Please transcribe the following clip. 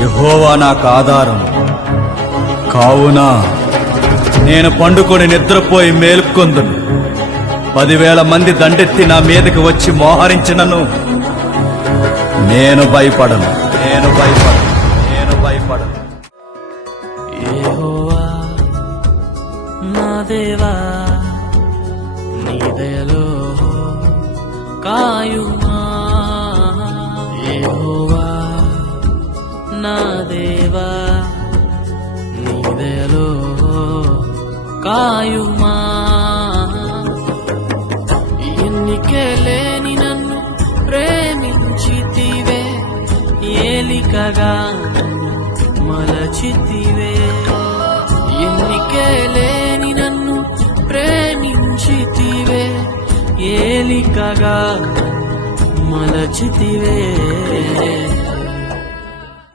యెహోవా నాకు ఆధారం కావున నేను పండుకొని నిద్రపోయి మేల్కొందును. 10,000 మంది దండెత్తి నా మీదకి వచ్చి మోహరించినను నేను భయపడను. యెహోవా నా దేవా, నీ దయలో కాయుమా. యెహోవా నా దేవా, నీ దయలో కాయుమా. ఎన్నికే లేని నన్ను ప్రేమించితివే, ఏలికగా నన్ను మలచితివే. ఎన్నికే లేని నన్ను ప్రేమించితివే, ఏలికగా నన్ను మలచితివే.